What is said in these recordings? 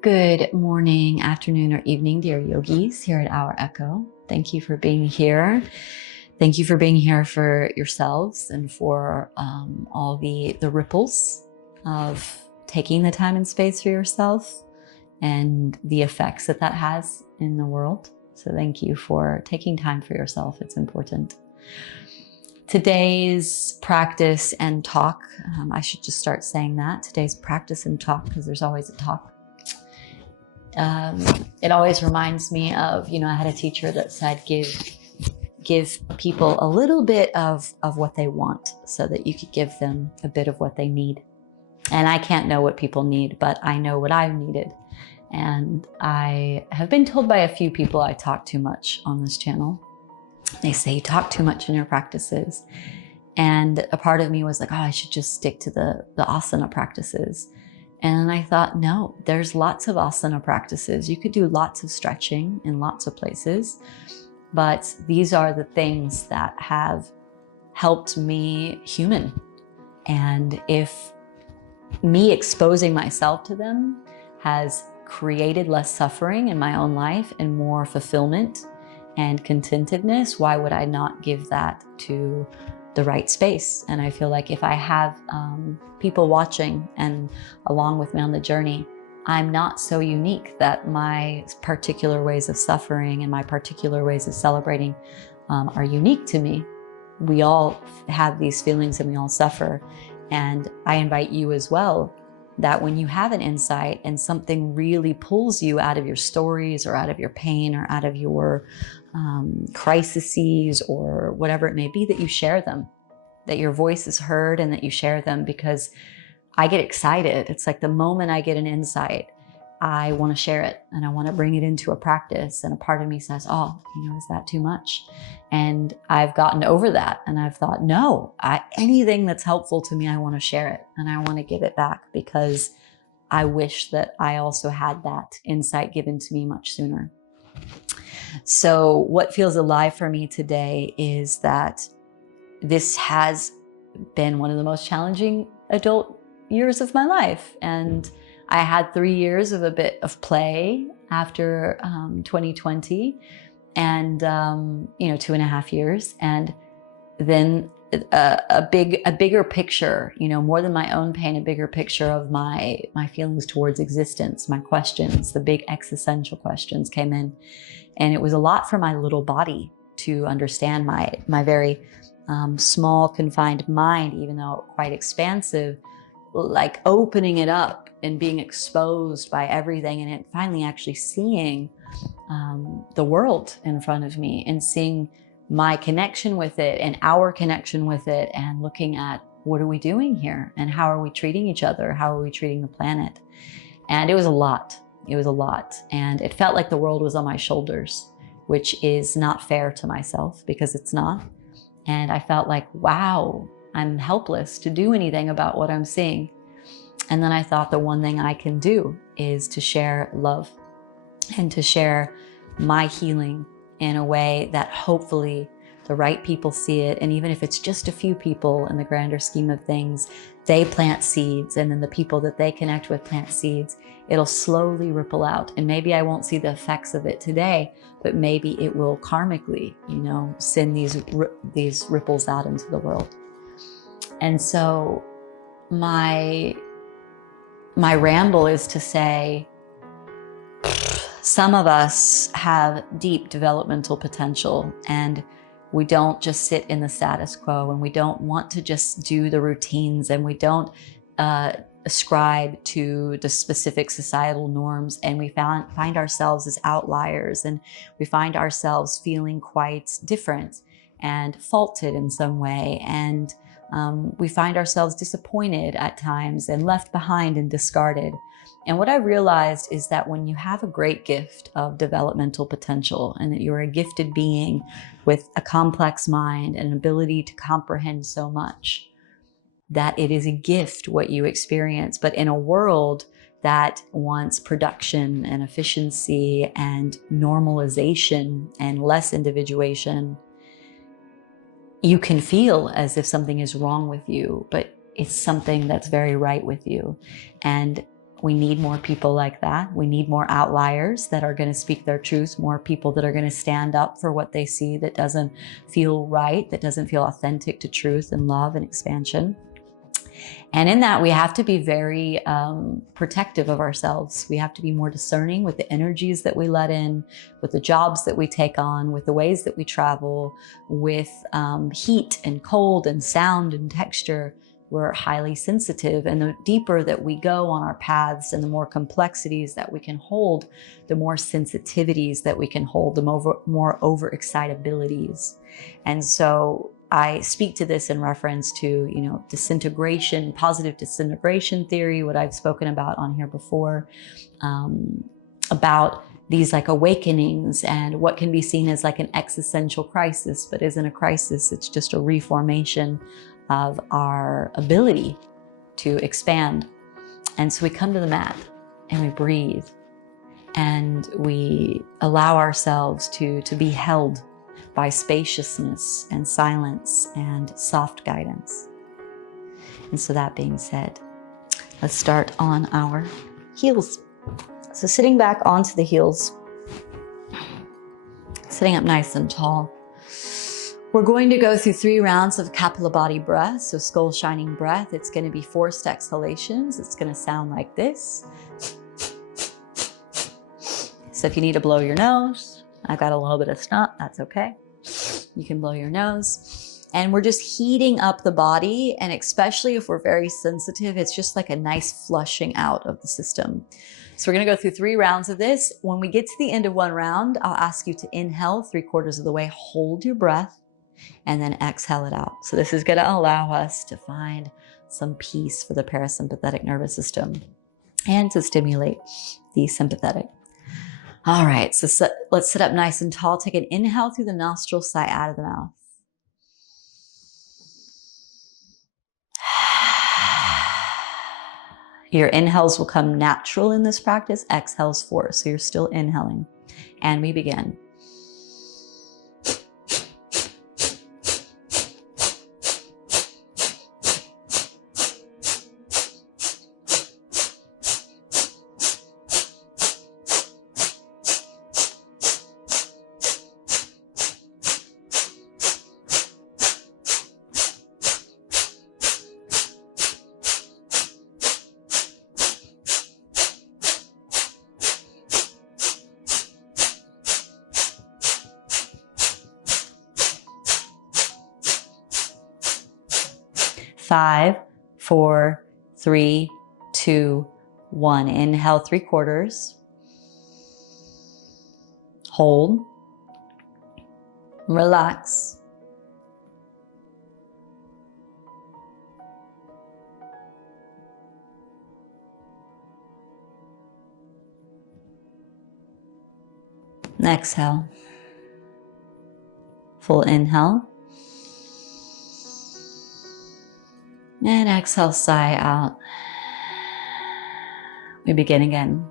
Good morning, afternoon, or evening, dear yogis here at Our Echo. Thank you for being here. Thank you for being here for yourselves and for all the ripples of taking the time and space for yourself and the effects that that has in the world. So thank you for taking time for yourself. It's important. Today's practice and talk, I should just start saying that. Today's practice and talk, because there's always a talk. It always reminds me of, I had a teacher that said, give people a little bit of what they want so that you could give them a bit of what they need. And I can't know what people need, but I know what I've needed. And I have been told by a few people I talk too much on this channel. They say you talk too much in your practices. And a part of me was like, oh, I should just stick to the asana practices. And I thought, no, there's lots of asana practices. You could do lots of stretching in lots of places, but these are the things that have helped me human. And if me exposing myself to them has created less suffering in my own life and more fulfillment and contentedness, why would I not give that to the right space? And I feel like if I have people watching and along with me on the journey, I'm not so unique that my particular ways of suffering and my particular ways of celebrating are unique to me. We all have these feelings and we all suffer. And I invite you as well that when you have an insight and something really pulls you out of your stories or out of your pain or out of your crises or whatever it may be, that you share them, that your voice is heard and that you share them, because I get excited. It's like the moment I get an insight, I want to share it and I want to bring it into a practice. And a part of me says, oh, is that too much? And I've gotten over that. And I've thought, no, anything that's helpful to me, I want to share it and I want to give it back, because I wish that I also had that insight given to me much sooner. So what feels alive for me today is that this has been one of the most challenging adult years of my life. And I had 3 years of a bit of play after 2020 and, 2.5 years. And then a bigger picture, more than my own pain, a bigger picture of my feelings towards existence, my questions, the big existential questions came in. And it was a lot for my little body to understand, my very small, confined mind, even though quite expansive, like opening it up and being exposed by everything, and it finally actually seeing the world in front of me and seeing my connection with it and our connection with it, and looking at what are we doing here and how are we treating each other? How are we treating the planet? And it was a lot. It was a lot. And it felt like the world was on my shoulders, which is not fair to myself, because it's not. And I felt like, wow, I'm helpless to do anything about what I'm seeing. And then I thought the one thing I can do is to share love and to share my healing in a way that hopefully the right people see it. And even if it's just a few people in the grander scheme of things, they plant seeds, and then the people that they connect with plant seeds. It'll slowly ripple out. And maybe I won't see the effects of it today, but maybe it will karmically, send these ripples out into the world. And so my ramble is to say, some of us have deep developmental potential, and we don't just sit in the status quo, and we don't want to just do the routines, and we don't ascribe to the specific societal norms, and we find ourselves as outliers, and we find ourselves feeling quite different and faulted in some way, and we find ourselves disappointed at times and left behind and discarded. And what I realized is that when you have a great gift of developmental potential, and that you're a gifted being with a complex mind and an ability to comprehend so much, that it is a gift what you experience. But in a world that wants production and efficiency and normalization and less individuation, you can feel as if something is wrong with you, but it's something that's very right with you. And We need more people like that. We need more outliers that are going to speak their truth, more people that are going to stand up for what they see that doesn't feel right, that doesn't feel authentic to truth and love and expansion. And in that, we have to be very protective of ourselves. We have to be more discerning with the energies that we let in, with the jobs that we take on, with the ways that we travel, with heat and cold and sound and texture. We're highly sensitive, and the deeper that we go on our paths and the more complexities that we can hold, the more sensitivities that we can hold, the more overexcitabilities. And so I speak to this in reference to, disintegration, positive disintegration theory, what I've spoken about on here before, about these like awakenings and what can be seen as like an existential crisis, but isn't a crisis. It's just a reformation of our ability to expand. And so we come to the mat and we breathe and we allow ourselves to be held by spaciousness and silence and soft guidance. And so that being said, let's start on our heels. So sitting back onto the heels, sitting up nice and tall. We're going to go through 3 rounds of Kapalabhati breath, so skull shining breath. It's going to be forced exhalations. It's going to sound like this. So if you need to blow your nose, I've got a little bit of snot, that's okay. You can blow your nose. And we're just heating up the body, and especially if we're very sensitive, it's just like a nice flushing out of the system. So we're going to go through 3 rounds of this. When we get to the end of 1 round, I'll ask you to inhale 3/4 of the way, hold your breath, and then exhale it out. So this is going to allow us to find some peace for the parasympathetic nervous system and to stimulate the sympathetic. All right, so let's sit up nice and tall. Take an inhale through the nostril, sigh out of the mouth. Your inhales will come natural in this practice, exhales force. So you're still inhaling. And we begin. Five, 4, 3, 2, 1. Inhale 3/4. Hold. Relax. And exhale. Full inhale. And exhale, sigh out. We begin again.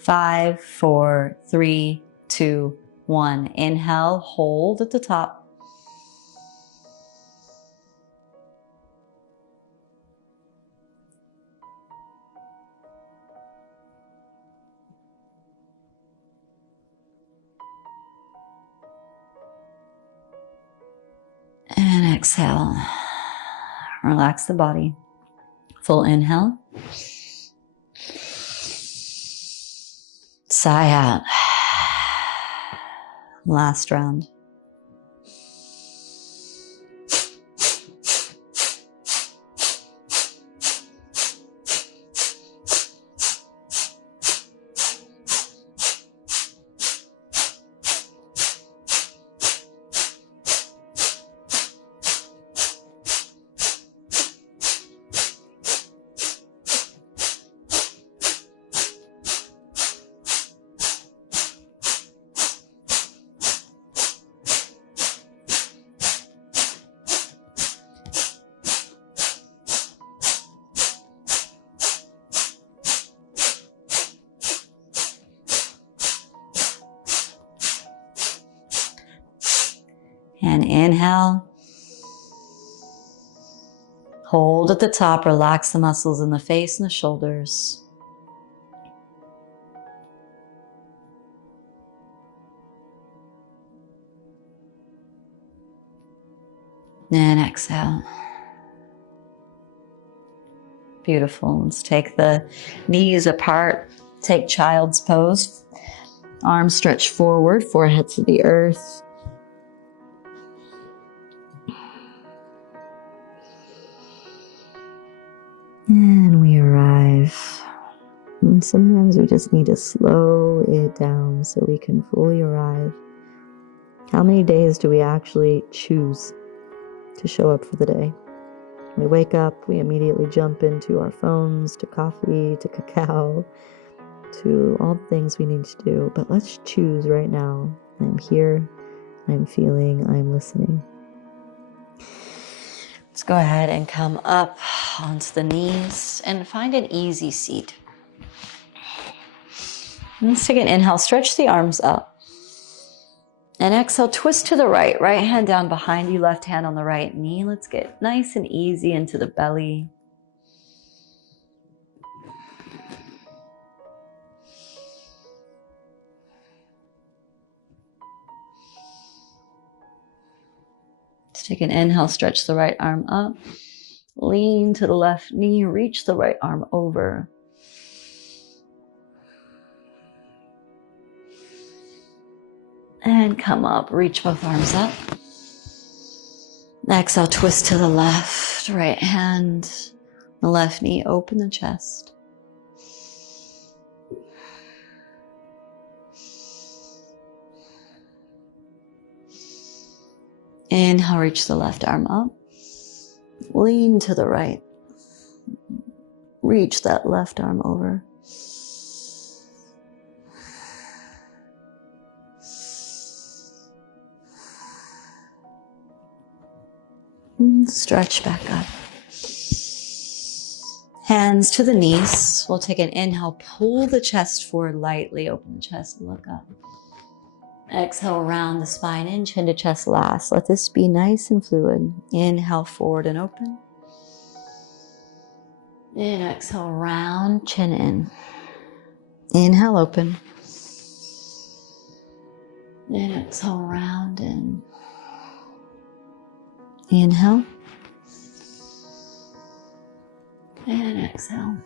Five, 4, 3, 2, 1. Inhale, hold at the top. And exhale. Relax the body. Full inhale. Sigh out. Last round. And inhale. Hold at the top, relax the muscles in the face and the shoulders. And exhale. Beautiful. Let's take the knees apart. Take child's pose. Arms stretched forward, forehead to the earth. And we arrive. And sometimes we just need to slow it down so we can fully arrive. How many days do we actually choose to show up for the day? We wake up, we immediately jump into our phones, to coffee, to cacao, to all the things we need to do. But let's choose right now. I'm here, I'm feeling, I'm listening. Let's go ahead and come up onto the knees and find an easy seat. Let's take an inhale, stretch the arms up. And exhale, twist to the right. Right hand down behind you, left hand on the right knee. Let's get nice and easy into the belly. Let's take an inhale, stretch the right arm up. Lean to the left knee, reach the right arm over. And come up, reach both arms up. Exhale, twist to the left, right hand, the left knee, open the chest. Inhale, reach the left arm up. Lean to the right. Reach that left arm over. Stretch back up. Hands to the knees. We'll take an inhale, pull the chest forward lightly, open the chest and look up. Exhale, round the spine in, chin to chest last. Let this be nice and fluid. Inhale, forward and open. And exhale, round, chin in. Inhale, open. And exhale, round in. Inhale. And exhale.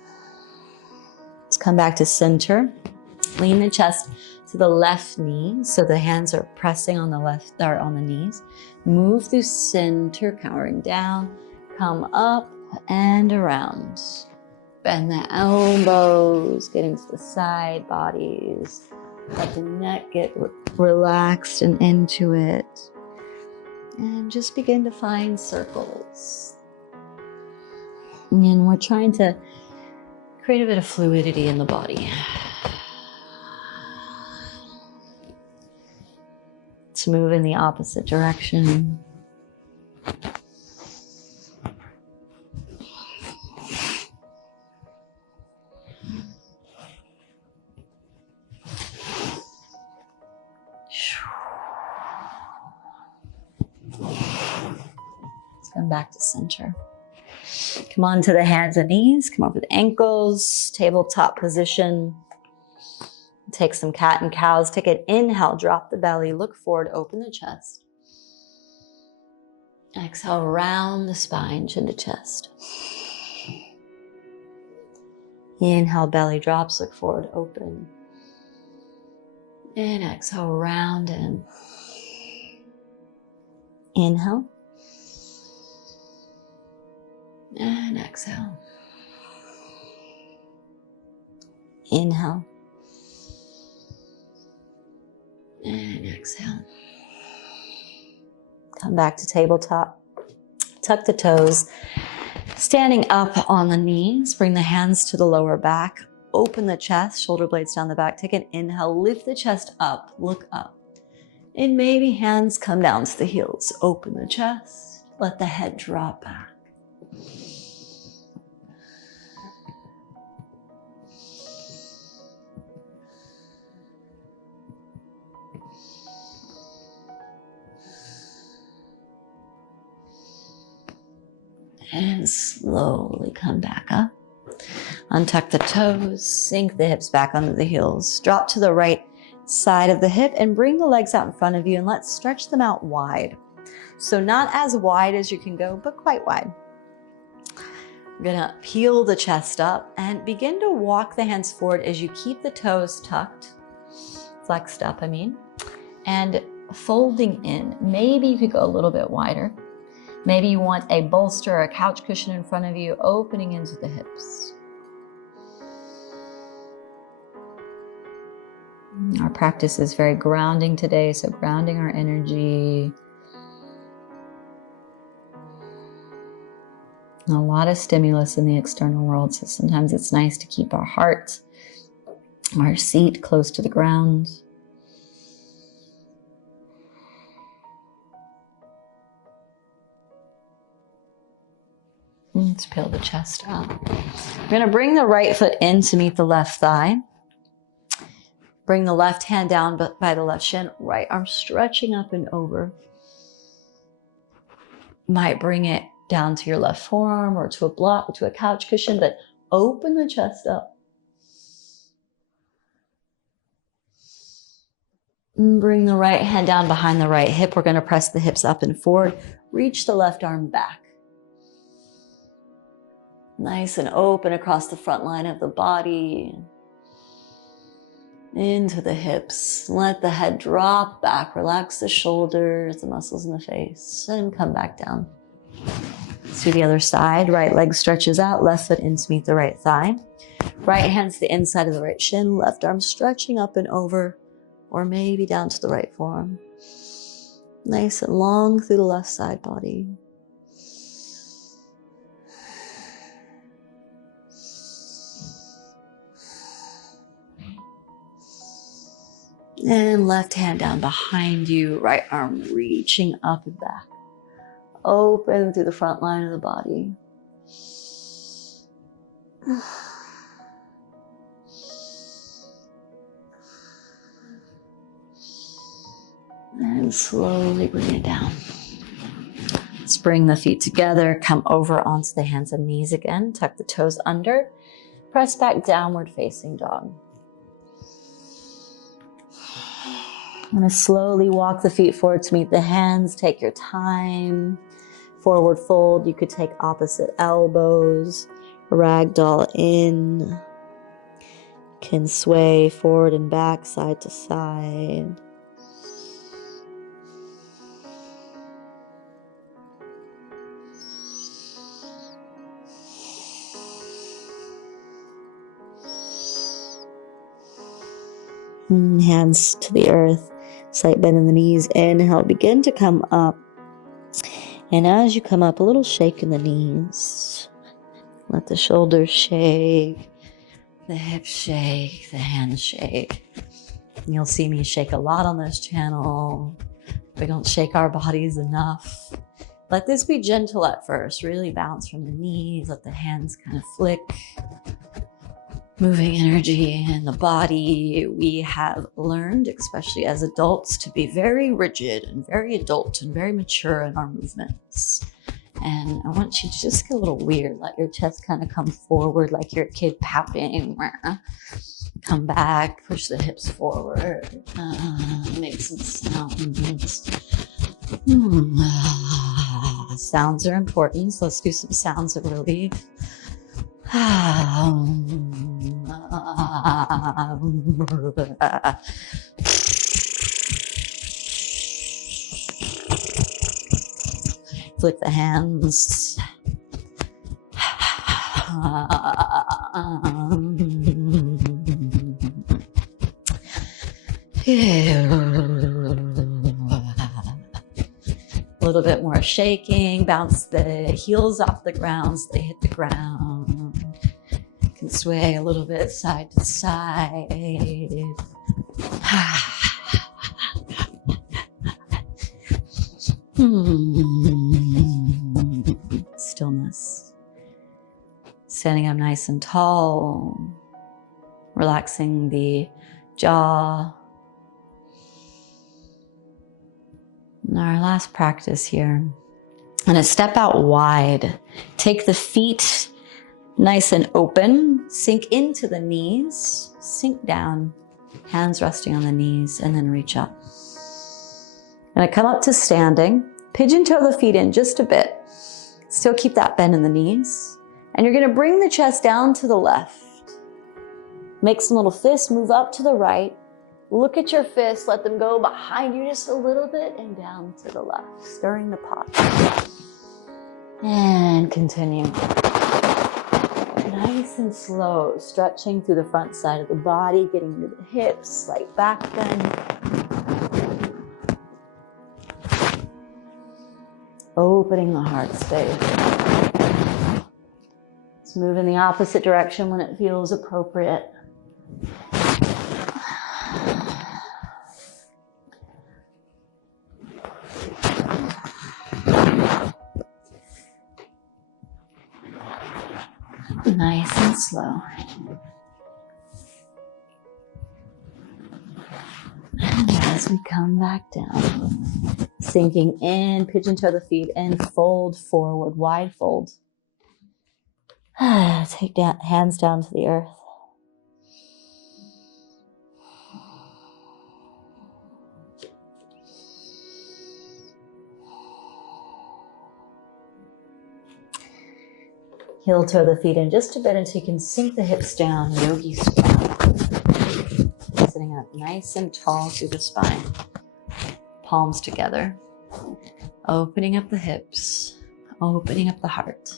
Let's come back to center. Lean the chest to the left knee, so the hands are pressing on the left or on the knees. Move through center, cowering down. Come up and around. Bend the elbows, get into the side bodies. Let the neck get relaxed and into it. And just begin to find circles. And we're trying to create a bit of fluidity in the body. To move in the opposite direction. Let's come back to center. Come on to the hands and knees. Come over the ankles. Tabletop position. Take some cat and cows. Take an inhale, drop the belly, look forward, open the chest. Exhale, round the spine, chin to chest. Inhale, belly drops, look forward, open. And exhale, round in. Inhale. And exhale. Inhale. And exhale. Come back to tabletop. Tuck the toes. Standing up on the knees, bring the hands to the lower back. Open the chest, shoulder blades down the back. Take an inhale, lift the chest up, look up. And maybe hands come down to the heels. Open the chest, let the head drop back. And slowly come back up. Untuck the toes, sink the hips back under the heels. Drop to the right side of the hip and bring the legs out in front of you, and let's stretch them out wide. So not as wide as you can go, but quite wide. We're gonna peel the chest up and begin to walk the hands forward as you keep the toes tucked, flexed up, and folding in. Maybe you could go a little bit wider. Maybe you want a bolster or a couch cushion in front of you, opening into the hips. Our practice is very grounding today, so grounding our energy. A lot of stimulus in the external world, so sometimes it's nice to keep our heart, our seat close to the ground. Let's peel the chest up. We're going to bring the right foot in to meet the left thigh. Bring the left hand down by the left shin, right arm stretching up and over. Might bring it down to your left forearm or to a block, to a couch cushion, but open the chest up. And bring the right hand down behind the right hip. We're going to press the hips up and forward. Reach the left arm back. Nice and open across the front line of the body. Into the hips. Let the head drop back. Relax the shoulders, the muscles in the face, and come back down. Let's do the other side. Right leg stretches out, left foot in to meet the right thigh. Right hand to the inside of the right shin, left arm stretching up and over, or maybe down to the right forearm. Nice and long through the left side body. And left hand down behind you, right arm reaching up and back. Open through the front line of the body. And slowly bring it down. Let's bring the feet together, come over onto the hands and knees again, tuck the toes under, press back downward facing dog. I'm going to slowly walk the feet forward to meet the hands. Take your time. Forward fold. You could take opposite elbows. Ragdoll in. Can sway forward and back, side to side. Hands to the earth. Slight bend in the knees. Inhale, begin to come up. And as you come up, a little shake in the knees. Let the shoulders shake, the hips shake, the hands shake. And you'll see me shake a lot on this channel. We don't shake our bodies enough. Let this be gentle at first. Really bounce from the knees. Let the hands kind of flick. Moving energy in the body. We have learned, especially as adults, to be very rigid and very adult and very mature in our movements. And I want you to just get a little weird. Let your chest kind of come forward like you're a kid pouting. Come back, push the hips forward. Make some sounds. Sounds are important, so let's do some sounds of relief. Flick the hands. A little bit more shaking. Bounce the heels off the ground so they hit the ground. Can sway a little bit side to side. Stillness. Standing up nice and tall. Relaxing the jaw. And our last practice here And a step out wide. Take the feet nice and open. Sink into the knees. Sink down. Hands resting on the knees, and then reach up. And I come up to standing. Pigeon toe the feet in just a bit. Still keep that bend in the knees. And you're going to bring the chest down to the left. Make some little fists, move up to the right. Look at your fists, let them go behind you just a little bit and down to the left, stirring the pot. And continue. Nice and slow, stretching through the front side of the body, getting into the hips, slight back bend. Opening the heart space. Let's move in the opposite direction when it feels appropriate. Nice and slow. And as we come back down, sinking in, pigeon toe the feet and fold forward, wide fold. Take down, hands down to the earth. Heel toe the feet in just a bit until you can sink the hips down, yogi squat. Sitting up nice and tall through the spine. Palms together. Opening up the hips, opening up the heart.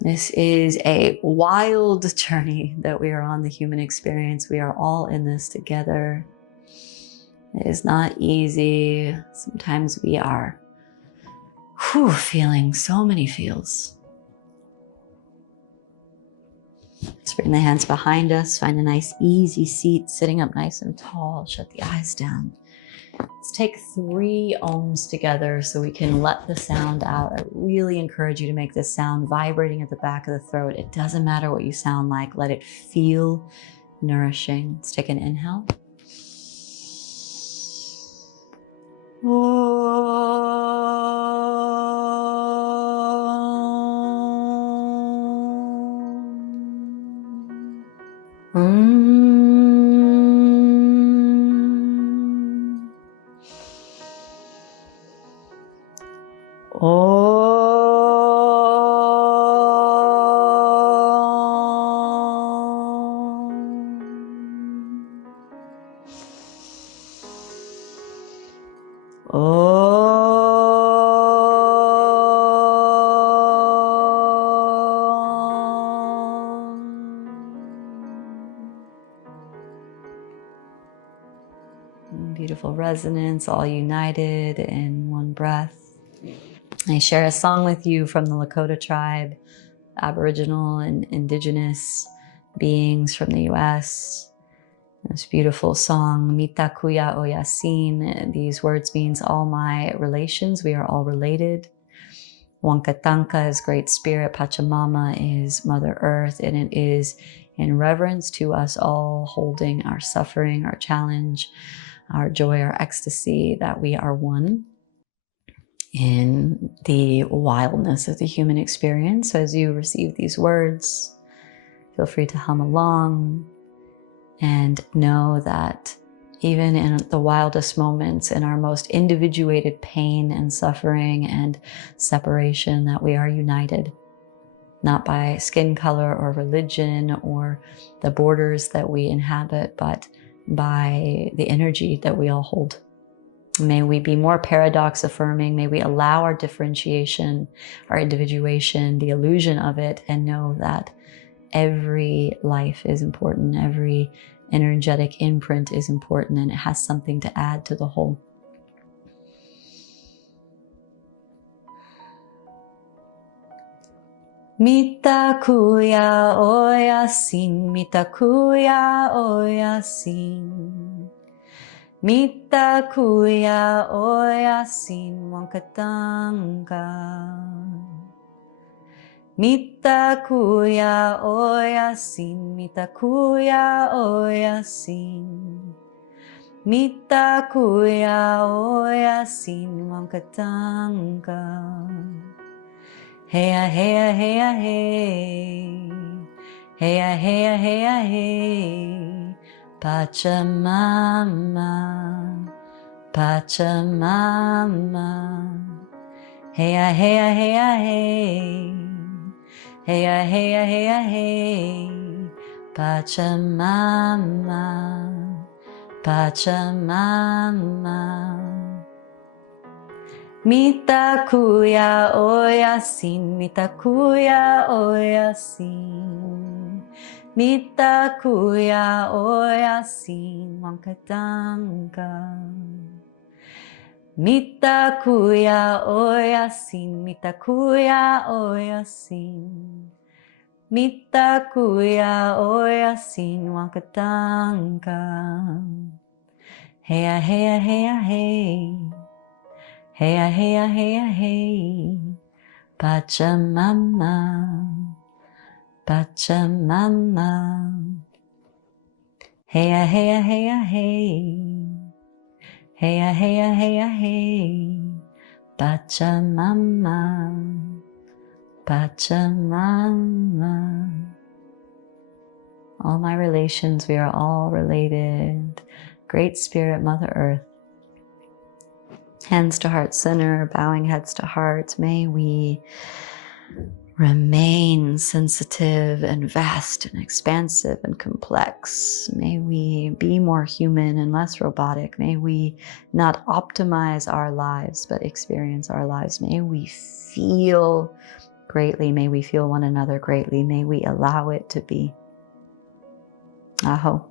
This is a wild journey that we are on, the human experience. We are all in this together. It is not easy. Sometimes we are feeling so many feels. Let's bring the hands behind us. Find a nice easy seat, sitting up nice and tall. Shut the eyes down. Let's take 3 ohms together so we can let the sound out. I really encourage you to make this sound vibrating at the back of the throat. It doesn't matter what you sound like. Let it feel nourishing. Let's take an inhale. Beautiful resonance, all united in one breath. I share a song with you from the Lakota tribe, Aboriginal and Indigenous beings from the US. This beautiful song, Mita Kuya Oyasin. These words means all my relations, we are all related. Wankatanka is Great Spirit, Pachamama is Mother Earth, and it is in reverence to us all holding our suffering, our challenge, our joy, our ecstasy, that we are one in the wildness of the human experience. So as you receive these words, feel free to hum along and know that even in the wildest moments, in our most individuated pain and suffering and separation, that we are united, not by skin color or religion or the borders that we inhabit, but by the energy that we all hold. May we be more paradox affirming. May we allow our differentiation, our individuation, the illusion of it, and know that every life is important. Every energetic imprint is important, and it has something to add to the whole. Mitakuya oyasin, mitakuya oyasin. Mitakuya oyasin, wankatanga. Mitakuya oyasin, mitakuya oyasin. Mita kuya oya sin wankatanga. Heya heya heya hey. Heya heya heya hey. Pachamama. Pachamama. Heya heya heya hey. Heya heya heya hey. Pachamama. Pachamama. Mitakuya oyasin, mitakuya oyasin. Mitakuya oyasin, wankatanga. Mitakuya oyasin, mitakuya oyasin. Mitakuya oyasin, wankatanga. Heya heya heya hey. Heya heya heya hey. Pachamama. Pachamama. Heya heya heya hey. Heya heya heya hey. Pachamama. Pachamama. All my relations, we are all related. Great Spirit, Mother Earth. Hands to heart center, bowing heads to heart. May we remain sensitive and vast and expansive and complex. May we be more human and less robotic. May we not optimize our lives, but experience our lives. May we feel greatly. May we feel one another greatly. May we allow it to be. Aho.